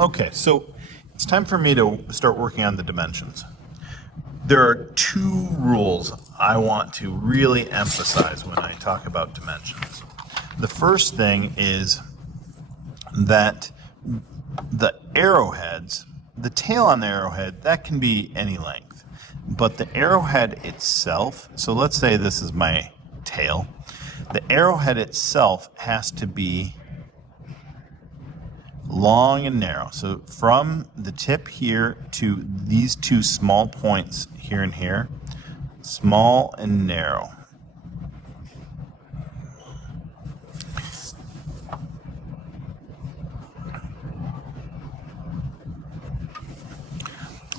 Okay, so it's time for me to start working on the dimensions. There are two rules I want to really emphasize when I talk about dimensions. The first thing is that the arrowheads, the tail on the arrowhead, that can be any length. But the arrowhead itself, so let's say this is my tail, the arrowhead itself has to be long and narrow. So from the tip here to these two small points here and here, small and narrow.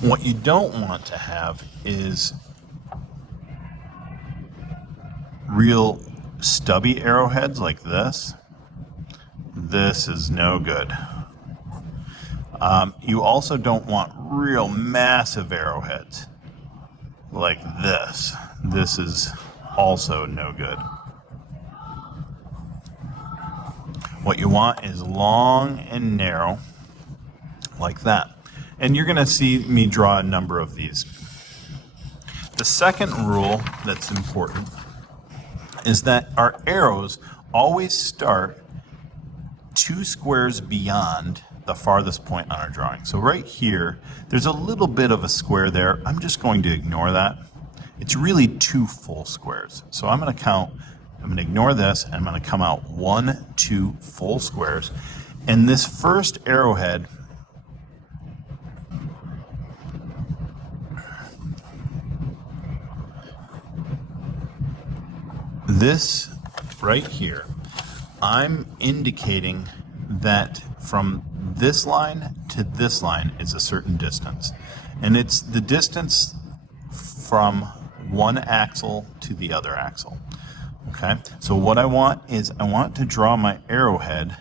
What you don't want to have is real stubby arrowheads like this. This is no good. You also don't want real massive arrowheads like this. This is also no good. What you want is long and narrow like that. And you're going to see me draw a number of these. The second rule that's important is that our arrows always start 2 squares beyond the farthest point on our drawing. So right here, there's a little bit of a square there. I'm just going to ignore that. It's really 2 full squares. So I'm going to ignore this, and I'm going to come out 1, 2 full squares. And this first arrowhead, this right here, I'm indicating that from this line to this line is a certain distance. And it's the distance from one axle to the other axle. Okay, so what I want is I want to draw my arrowhead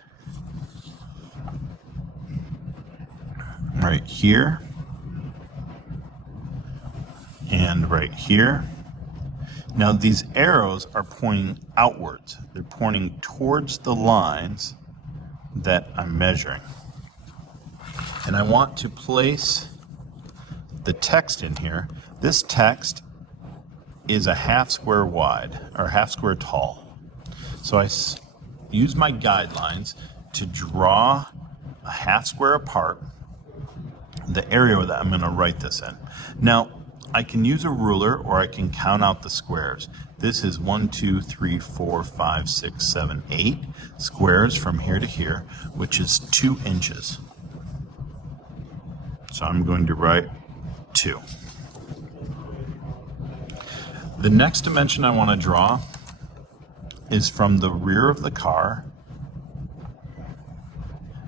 right here and right here. Now these arrows are pointing outwards. They're pointing towards the lines that I'm measuring. And I want to place the text in here. This text is a half square wide, or half square tall. So I use my guidelines to draw a half square apart the area that I'm going to write this in. Now, I can use a ruler or I can count out the squares. This is 1, 2, 3, 4, 5, 6, 7, 8 squares from here to here, which is 2 inches. So I'm going to write 2. The next dimension I want to draw is from the rear of the car,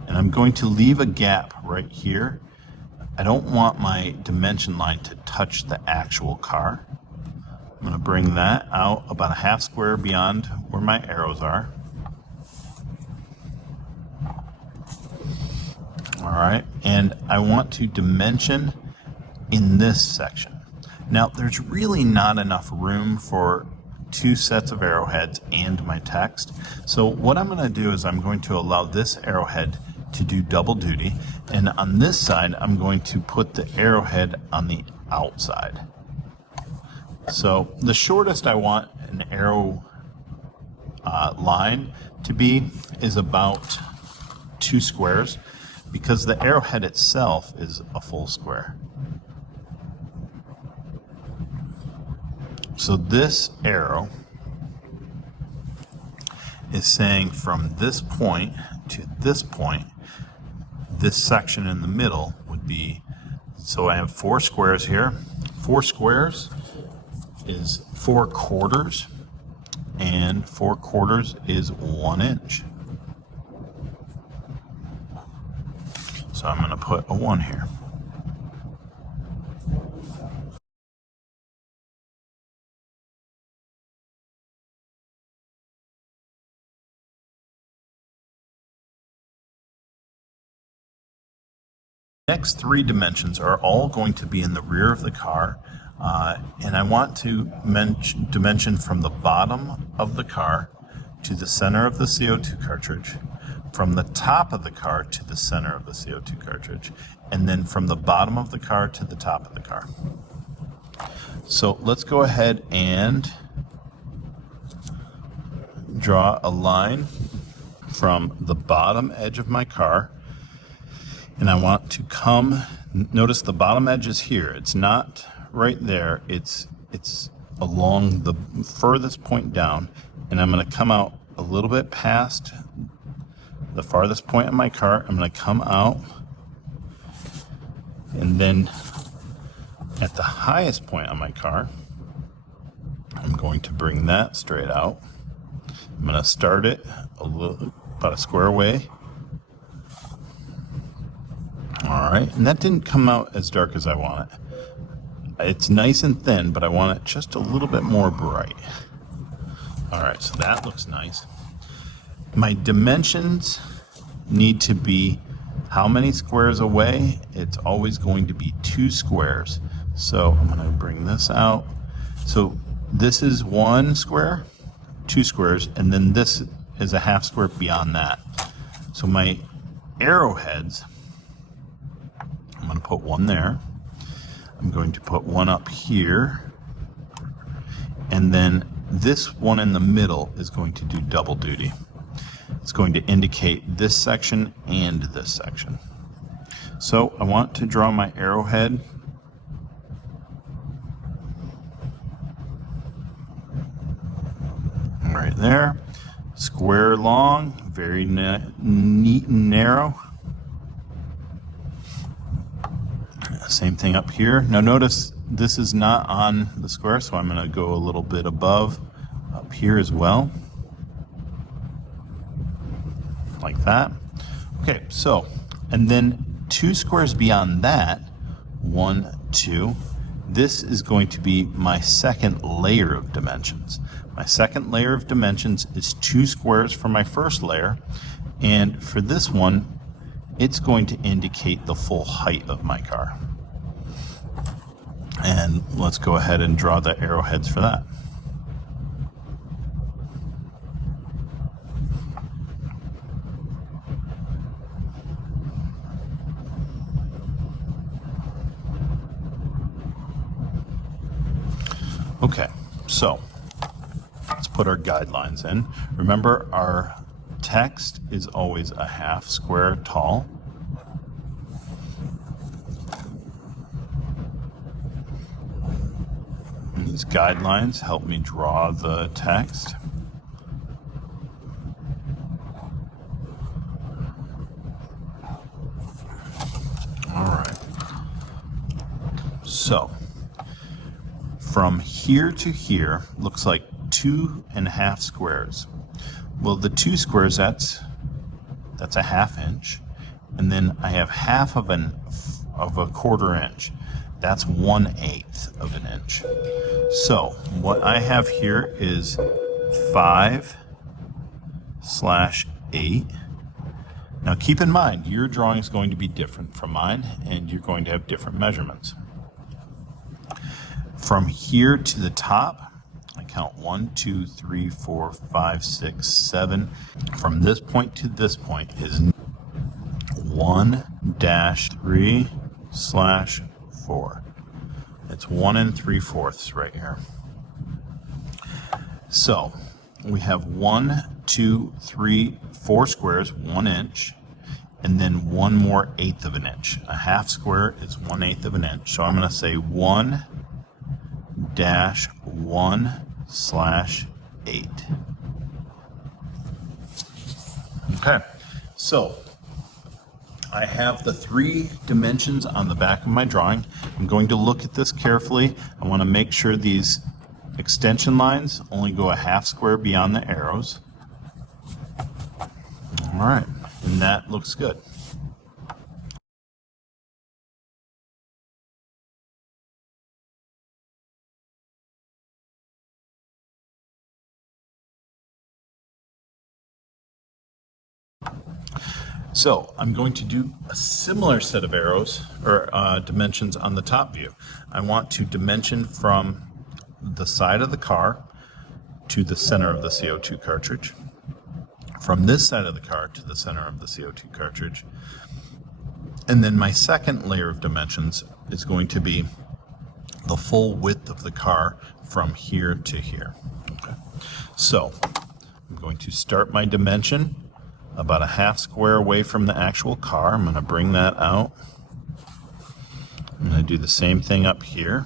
and I'm going to leave a gap right here. I don't want my dimension line to touch the actual car. I'm going to bring that out about a half square beyond where my arrows are. All right, and I want to dimension in this section. Now, there's really not enough room for 2 sets of arrowheads and my text. So what I'm going to do is I'm going to allow this arrowhead to do double duty, and on this side I'm going to put the arrowhead on the outside. So the shortest I want an arrow line to be is about 2 squares, because the arrowhead itself is a full square. So this arrow is saying from this point to this point, this section in the middle would be, so I have 4 squares here. 4 squares is 4 quarters, and 4 quarters is 1 inch. So I'm going to put a 1 here. Next 3 dimensions are all going to be in the rear of the car, and I want to dimension from the bottom of the car to the center of the CO2 cartridge, from the top of the car to the center of the CO2 cartridge, and then from the bottom of the car to the top of the car. So let's go ahead and draw a line from the bottom edge of my car, and I want to come, notice the bottom edge is here. It's not right there. It's along the furthest point down, and I'm going to come out a little bit past the farthest point of my car. I'm going to come out, and then at the highest point on my car, I'm going to bring that straight out. I'm going to start it about a square away. All right, and that didn't come out as dark as I want it. It's nice and thin, but I want it just a little bit more bright. All right, so that looks nice. My dimensions need to be how many squares away? It's always going to be 2 squares. So I'm going to bring this out. So this is 1 square, 2 squares, and then this is a half square beyond that. So my arrowheads, I'm going to put 1 there. I'm going to put 1 up here. And then this one in the middle is going to do double duty. It's going to indicate this section and this section. So I want to draw my arrowhead right there. Square long, very neat and narrow. Same thing up here. Now notice this is not on the square, so I'm going to go a little bit above up here as well. Like that. Okay, so, and then 2 squares beyond that, 1, 2, this is going to be my second layer of dimensions. My second layer of dimensions is 2 squares for my first layer, and for this one, it's going to indicate the full height of my car. And let's go ahead and draw the arrowheads for that. Okay, so let's put our guidelines in. Remember, our text is always a half square tall. And these guidelines help me draw the text. All right. So, from here to here looks like 2.5 squares. Well, the 2 squares, that's a ½ inch, and then I have half of a 1/4 inch. That's 1/8 of an inch. So what I have here is 5/8. Now keep in mind, your drawing is going to be different from mine, and you're going to have different measurements. From here to the top, I count 1, 2, 3, 4, 5, 6, 7. From this point to this point is 1-3/4. It's 1 3/4 right here. So we have 1, 2, 3, 4 squares, 1 inch, and then 1 more 1/8 of an inch. A half square is 1/8 of an inch. So I'm going to say 1-1/8. Okay, so I have the 3 dimensions on the back of my drawing. I'm going to look at this carefully. I want to make sure these extension lines only go a half square beyond the arrows. All right, and that looks good. So I'm going to do a similar set of arrows or dimensions on the top view. I want to dimension from the side of the car to the center of the CO2 cartridge. from this side of the car to the center of the CO2 cartridge. And then my second layer of dimensions is going to be the full width of the car from here to here. Okay. So I'm going to start my dimension about a half square away from the actual car. I'm going to bring that out. I'm going to do the same thing up here.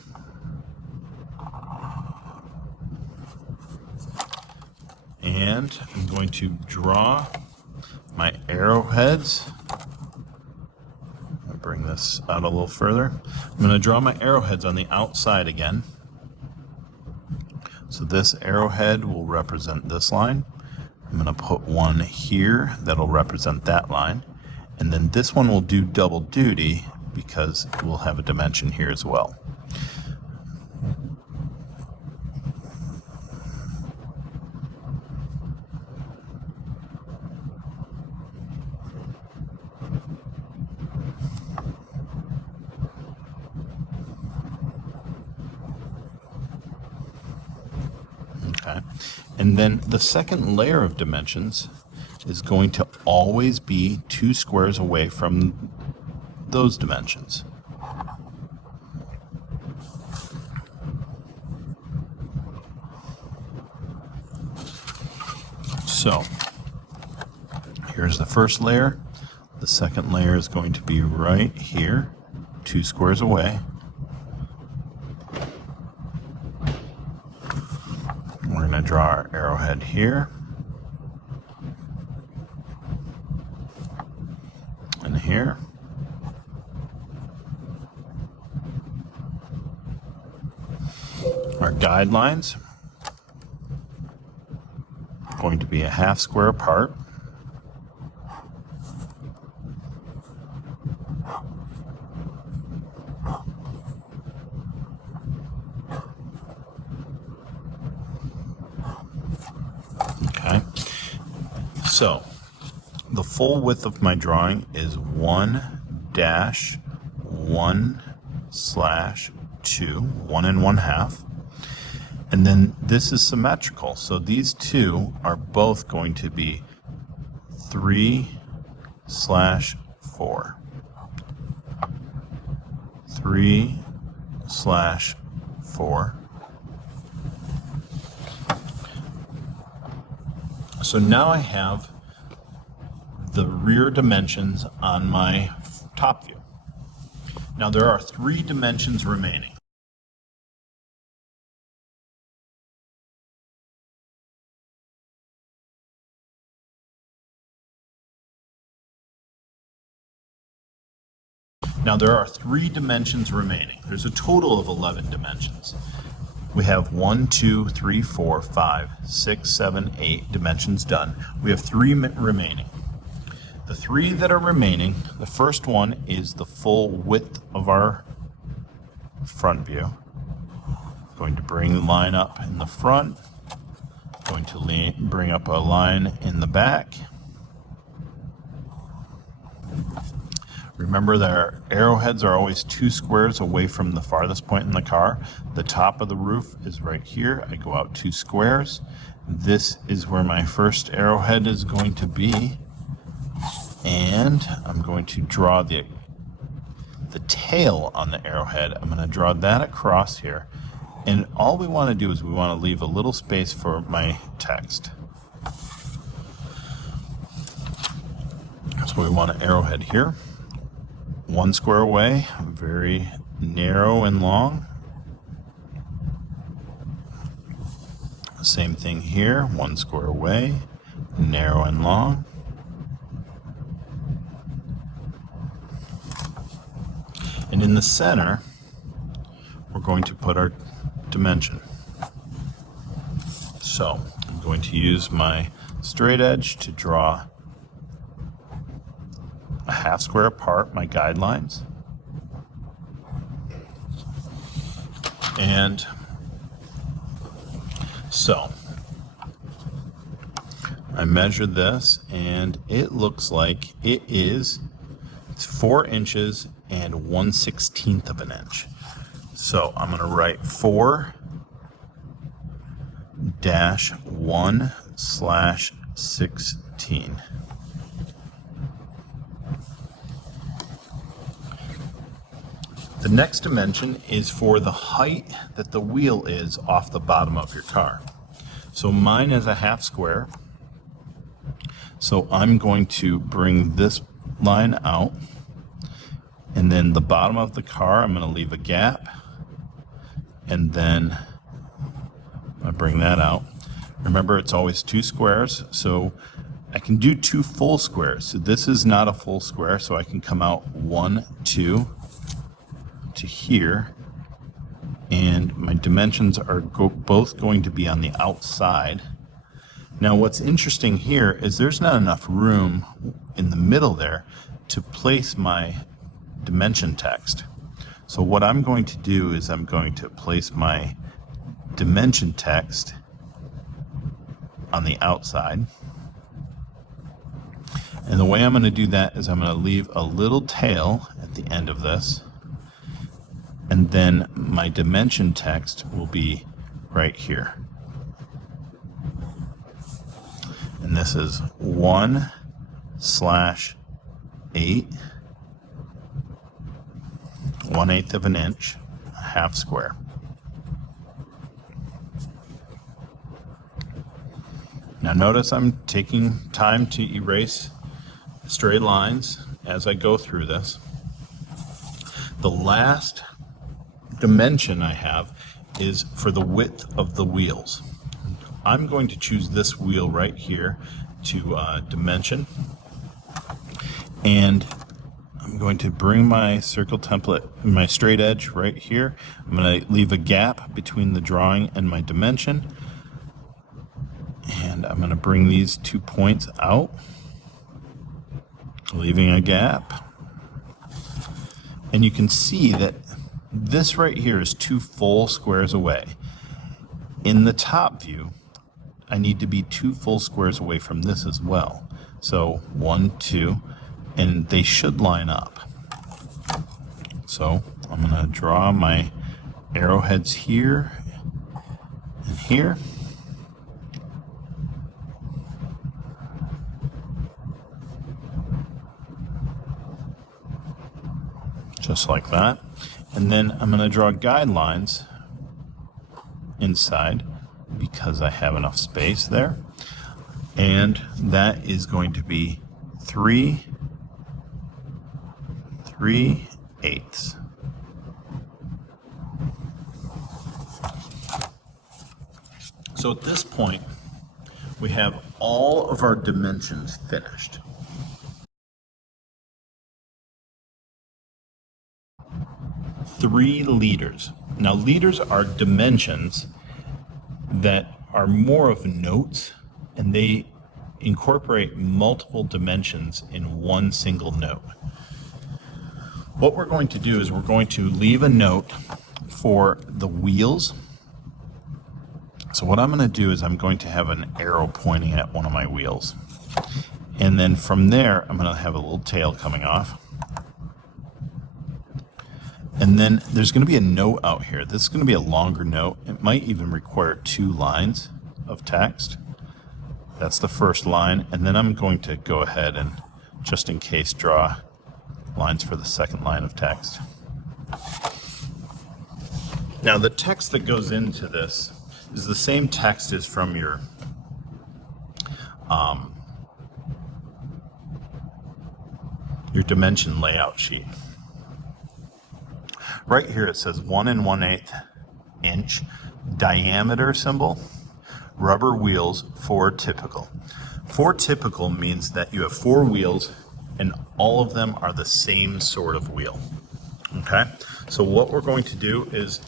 And I'm going to draw my arrowheads. I'll bring this out a little further. I'm going to draw my arrowheads on the outside again. So this arrowhead will represent this line. I'm going to put one here that'll represent that line. And then this one will do double duty because we'll have a dimension here as well. Okay. And then the second layer of dimensions is going to always be 2 squares away from those dimensions. So here's the first layer. The second layer is going to be right here, 2 squares away. We're going to draw our arrowhead here and here. Our guidelines are going to be a half square apart. Okay, so the full width of my drawing is 1-1/2, 1 and 1/2. And then this is symmetrical, so these two are both going to be 3/4. 3/4. So now I have the rear dimensions on my top view. Now there are 3 dimensions remaining. Now there are 3 dimensions remaining. There's a total of 11 dimensions. We have 1, 2, 3, 4, 5, 6, 7, 8 dimensions done. We have 3 remaining. The 3 that are remaining, the first one is the full width of our front view. Going to bring the line up in the front. Going to bring up a line in the back. Remember that our arrowheads are always 2 squares away from the farthest point in the car. The top of the roof is right here. I go out 2 squares. This is where my first arrowhead is going to be. And I'm going to draw the tail on the arrowhead. I'm going to draw that across here. And all we want to do is we want to leave a little space for my text. So we want an arrowhead here. 1 square away, very narrow and long. Same thing here, 1 square away, narrow and long. And in the center, we're going to put our dimension. So I'm going to use my straight edge to draw a half square apart, my guidelines. And so I measured this and it looks like it's 4 inches and 1/16 of an inch. So I'm going to write 4-1/4 16. The next dimension is for the height that the wheel is off the bottom of your car. So mine is a half square. So I'm going to bring this line out, and then the bottom of the car, I'm going to leave a gap, and then I bring that out. Remember, it's always 2 squares, so I can do 2 full squares. So this is not a full square, so I can come out 1, 2 to here, and my dimensions are both going to be on the outside. Now what's interesting here is there's not enough room in the middle there to place my dimension text. So what I'm going to do is I'm going to place my dimension text on the outside. And the way I'm going to do that is I'm going to leave a little tail at the end of this. And then my dimension text will be right here. And this is 1/8, 1/8 of an inch, a half square. Now notice I'm taking time to erase stray lines as I go through this. The last dimension I have is for the width of the wheels. I'm going to choose this wheel right here to dimension, and I'm going to bring my circle template, my straight edge right here. I'm going to leave a gap between the drawing and my dimension, and I'm going to bring these 2 points out, leaving a gap. And you can see that this right here is 2 full squares away. In the top view, I need to be 2 full squares away from this as well. So 1, 2, and they should line up. So I'm going to draw my arrowheads here and here. Just like that. And then I'm going to draw guidelines inside because I have enough space there. And that is going to be 3/8. So at this point, we have all of our dimensions finished. Three leaders. Now, leaders are dimensions that are more of notes, and they incorporate multiple dimensions in one single note. What we're going to do is we're going to leave a note for the wheels. So what I'm going to do is I'm going to have an arrow pointing at one of my wheels. And then from there, I'm going to have a little tail coming off. And then there's going to be a note out here. This is going to be a longer note. It might even require 2 lines of text. That's the first line. And then I'm going to go ahead and, just in case, draw lines for the second line of text. Now, the text that goes into this is the same text as from your dimension layout sheet. Right here it says 1 1/8 inch diameter symbol, rubber wheels, 4 typical. 4 typical means that you have 4 wheels and all of them are the same sort of wheel. Okay, so what we're going to do is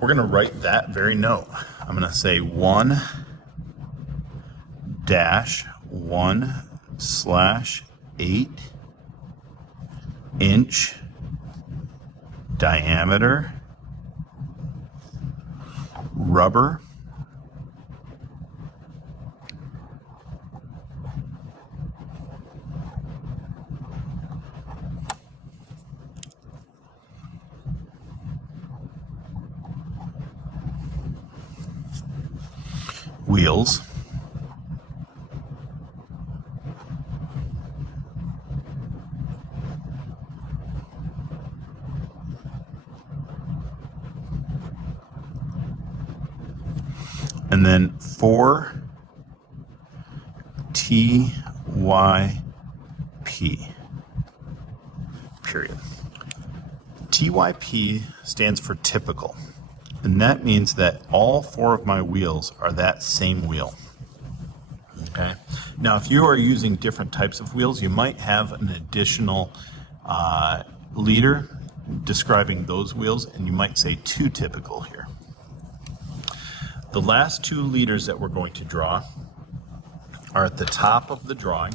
we're going to write that very note. I'm going to say 1-1/8 inch diameter rubber wheels and then 4 TYP, period. TYP stands for typical, and that means that all 4 of my wheels are that same wheel. Okay. Now, if you are using different types of wheels, you might have an additional leader describing those wheels, and you might say 2 typical here. The last 2 leaders that we're going to draw are at the top of the drawing,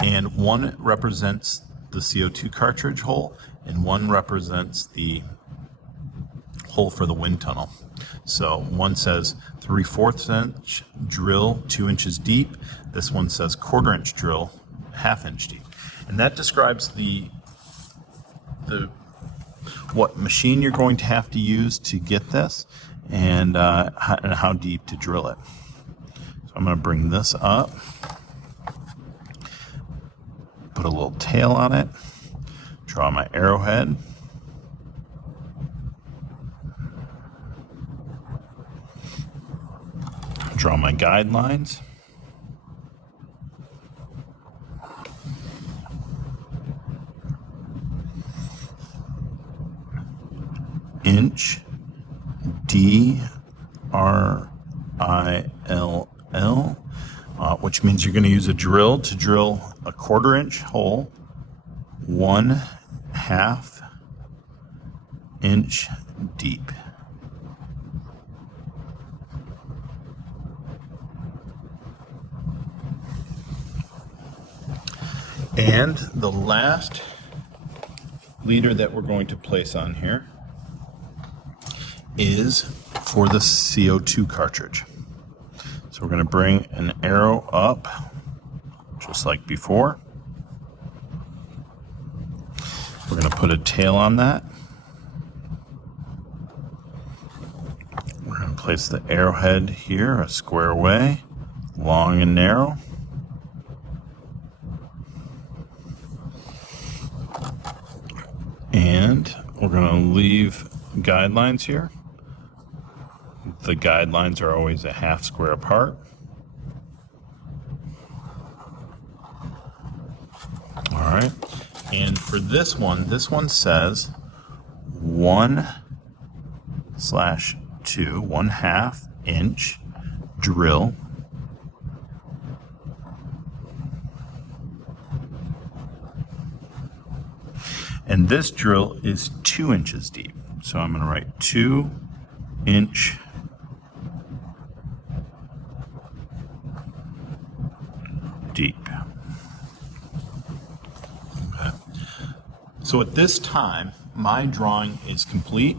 and one represents the CO2 cartridge hole, and one represents the hole for the wind tunnel. So one says 3/4 inch drill 2 inches deep. This one says 1/4 inch drill 1/2 inch deep. And that describes what machine you're going to have to use to get this, and how deep to drill it. So I'm going to bring this up, put a little tail on it, draw my arrowhead, draw my guidelines, inch DRILL, which means you're going to use a drill to drill a 1/4 inch hole 1/2 inch deep. And the last leader that we're going to place on here is for the CO2 cartridge. So we're going to bring an arrow up, just like before. We're going to put a tail on that. We're going to place the arrowhead here a square way, long and narrow. And we're going to leave guidelines here. The guidelines are always a 1/2 square apart. All right. And for this one says 1/2, 1/2 inch drill. And this drill is 2 inches deep. So I'm going to write 2 inch deep. Okay. So at this time, my drawing is complete.